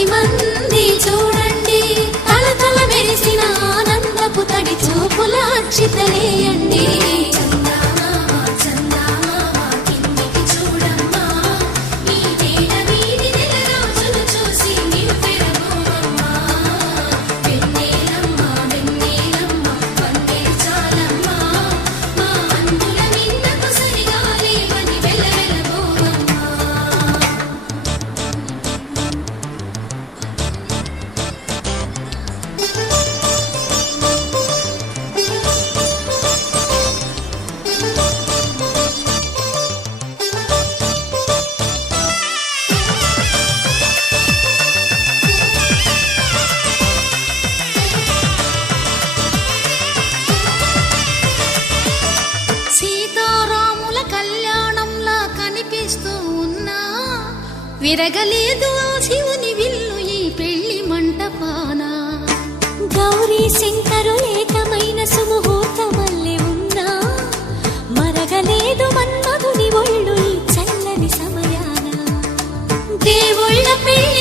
పది మంది చూడండి, తల తల మెరిసిన ఆనందపు తడి చూపుల అక్షితలేయండి. విరగలేదు ఆ శివుని విల్లు ఈ పెళ్లి మంటపాన. గౌరీ శంకరు ఏకమైన సుముహూర్తమల్లె ఉన్నా, మరగలేదు మన్మధుని ఒళ్ళు ఈ చల్లని సమయాన. దేవుళ్ళ పెళ్లి